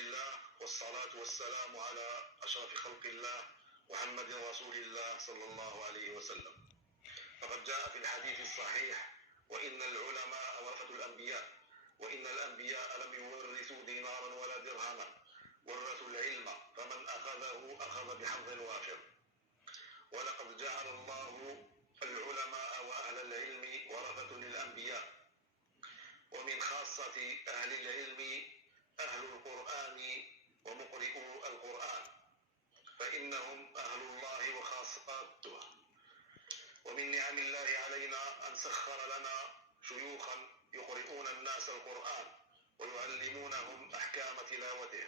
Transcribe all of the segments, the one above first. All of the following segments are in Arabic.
لله والصلاة والسلام على أشرف خلق الله محمد رسول الله صلى الله عليه وسلم. فقد جاء في الحديث الصحيح: وإن العلماء ورثة الأنبياء، وإن الأنبياء لم يورثوا دينارا ولا درهما، ورثوا العلم، فمن أخذه أخذ بحظ وافر. ولقد جعل الله العلماء وأهل العلم ورثة للأنبياء، ومن خاصة أهل العلم أهل القرآن ومقرئو القرآن، فإنهم أهل الله وخاصته. ومن نعم الله علينا أن سخر لنا شيوخا يقرئون الناس القرآن ويعلمونهم أحكام تلاوته.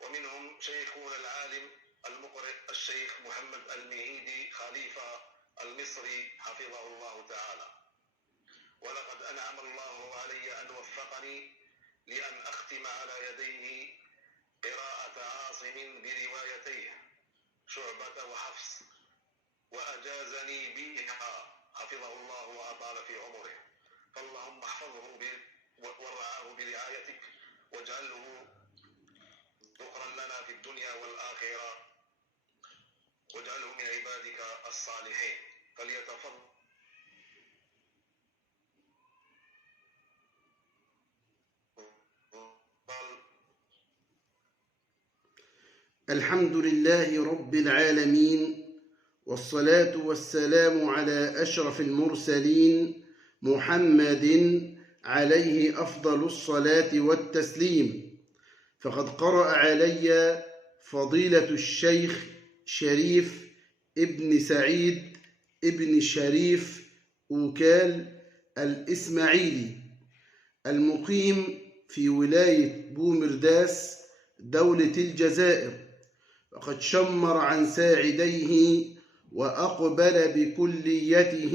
ومنهم شيخنا العالم المقرئ الشيخ محمد المهيدي خليفة المصري حفظه الله تعالى. ولقد أنعم الله علي أن وفقني لأن أختم على يديه قراءة عاصم بروايتيه شعبة وحفص، وأجازني بها حفظه الله وأطال في عمره. فاللهم احفظه ورعاه برعايتك، واجعله ذكرا لنا في الدنيا والآخرة، واجعله من عبادك الصالحين. فليتفضل. الحمد لله رب العالمين، والصلاة والسلام على أشرف المرسلين محمد عليه أفضل الصلاة والتسليم. فقد قرأ علي فضيلة الشيخ شريف ابن سعيد ابن شريف أوكال الإسماعيلي، المقيم في ولاية بومرداس دولة الجزائر. وقد شمر عن ساعديه وأقبل بكليته،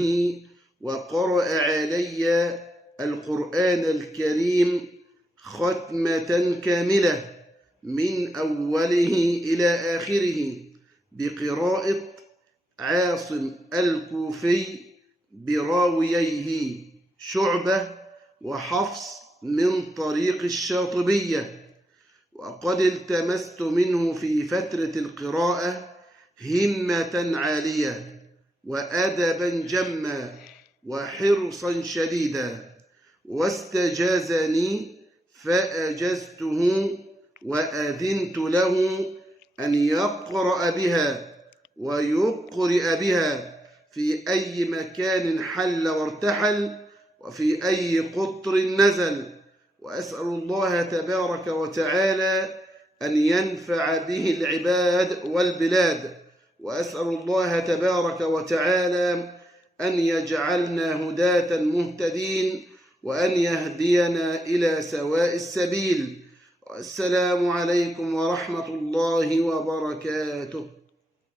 وقرأ علي القرآن الكريم ختمة كاملة من أوله إلى آخره بقراءة عاصم الكوفي براوييه شعبة وحفص من طريق الشاطبية. وقد التمست منه في فترة القراءة همة عالية وأدبا جما وحرصا شديدا، واستجازني فأجزته وأذنت له أن يقرأ بها ويقرئ بها في أي مكان حل وارتحل، وفي أي قطر نزل. وأسأل الله تبارك وتعالى أن ينفع به العباد والبلاد، وأسأل الله تبارك وتعالى أن يجعلنا هداة مهتدين، وأن يهدينا إلى سواء السبيل. والسلام عليكم ورحمة الله وبركاته.